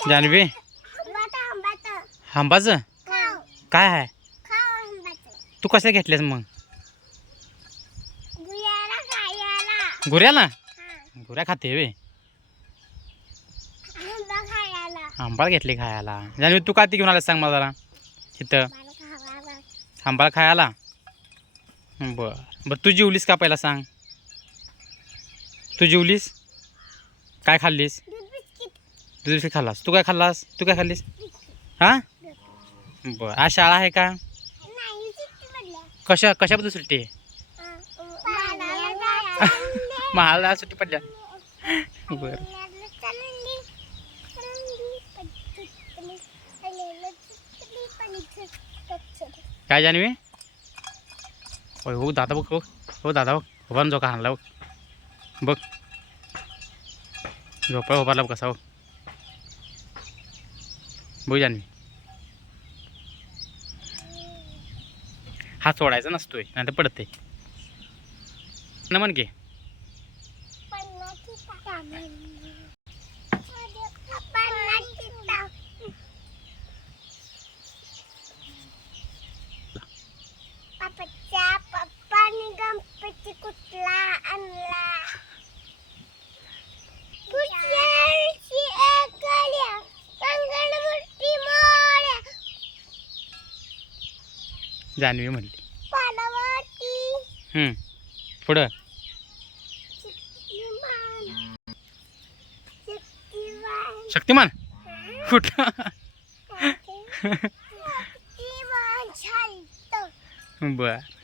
जानवी आंबाचं काय आहे तू कसं घेतलेस मग गुऱ्याला गुऱ्या खाते वे आंबाळ घेतली खायला जानवी तू का ती घेऊन आलास सांग मला जरा तिथं आंबाळ खायला बर तू जेवलीस का पहिला सांग तू जेवलीस काय खाल्लीस दूध बिस्किट खाल्लास तू काय खाल्लास तू काय खाल्लीस हां बरं आज शाळा आहे का कशाबद्दल सुट्टी आहे महाला सुट्टी पडल्या बरं काय जानवी होय हो दादा बघ हो दादा बघ उभारून जो का हाणला बघ झोपा उभारला बघ कसा हो बघ जानवी हा सोडायचा नसतोय नाही तर पडते ना म्हण की पप्पानी गणपती कुठला आणला जानवी म्हणली पुढं शक्तिमान कुठं बर